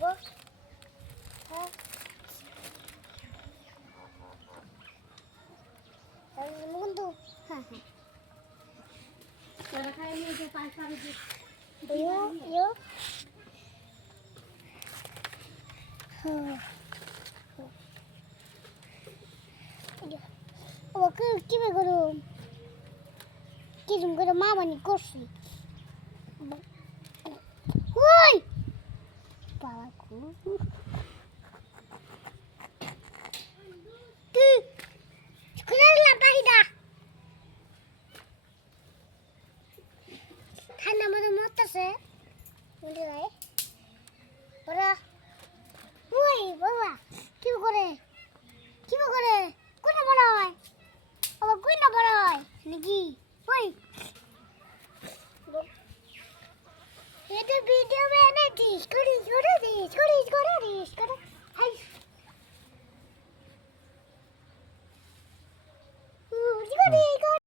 বল হ্যাঁ বন্ধু হ্যাঁ হ্যাঁ তোরা খাই নিয়ে যে পাঁচটা বেজে ইয়ো ওকে কিভাবে করো কিরম করে মামানি করছি ওই বাবা খুব তুই খুলে দিলাম পাখিটা ঠান্ডা মধ্যে মরতেছে মরে যায় ওরা ওই বাবা কি করে কোন বড় হয় বাবা কই না বড় হয় নাকি ওই এটা ভিডিও বানাচ্ছিস করিস করে